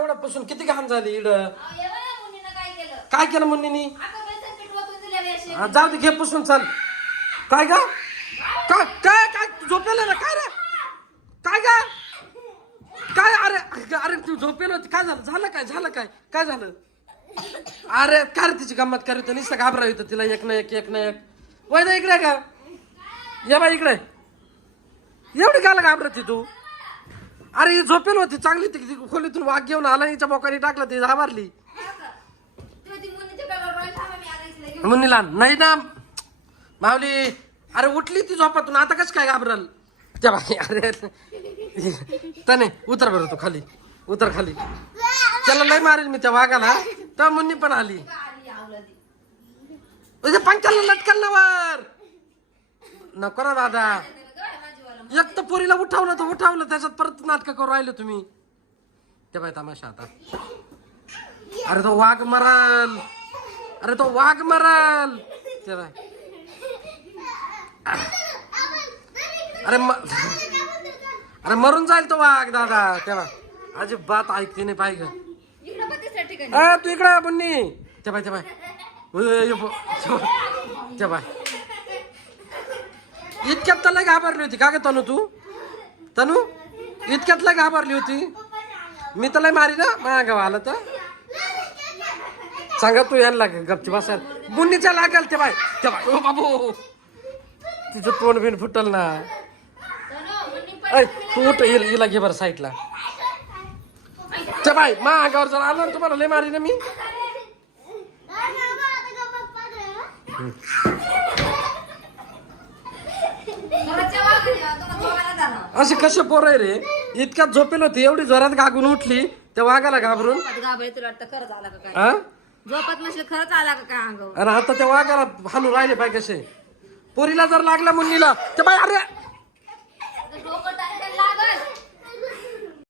एवढ्यापासून किती घाण झाली इड काय काय केलं मुन्नीनी आता बेसन पीठ ओतून दिलेलं आहे. हा, जाऊ दे घे पुसून चाल काय गा काय काय काय झोपेल ना काय रे काय गा काय अरे अरे तू झोपेल होती काय झालं झालं काय काय झालं अरे काय रे तिची गंमत करत नुसतं घाबरा होतं तिला एक ना एक वय ना इकडे का ये बाई इकडे एवढी काला घाबरती तू अरे ही झोपेल होती चांगली ती खोलीतून वाघ घेऊन आला हिच्या बोकाने टाकला ती घाबरली मुन्नीला नाही ना माऊली अरे उठली ती झोपातून आता कस काय घाबरल त्या बाई अरे तने उतर बरं तू खाली उतर खाली त्याला लय मारेल मी त्या वाघाला तर मुन्नी पण आली पंचाला लटकल ना वर नको ना दादा एक तर पोरीला उठावलं त्याच्यात परत नाटक करू राहिले तुम्ही त्या बाई तमाशा आता अरे तो वाघ मरल त्या बाई अरे मरून जाईल तो वाघ दादा तेव्हा अजिबात ऐकते नाही पाहिजे तू इकडे मुन्नी त्या बाई इतक्यात तर लय घाबरली होती का ग तनू इतक्यात लय घाबरली होती मी तर लय मारी ना माझ्या गाव आलं तर सांगा तू यायला लागे गपची बसायला मुन्नीच्या लागल ते बाय ओ बाबू तिचं तोंड बिन फुटल ना तू उठ हिला घे बरं साईडला बाय मा अंगावर जर आलं ना तुम्हाला लय मारी ना मी असे कसे पोर आहे रे इतक्यात झोपेल होती एवढी जोरात गागून उठली त्या वाघाला घाबरून तुला वाटतं खरंच आला का काय हा झोपत नसले खरंच आला का काय अंगावर अरे आता त्या वाघाला हाणून राहिले पाय कसे पोरीला जर लागला मुन्नीला ते बाय अरे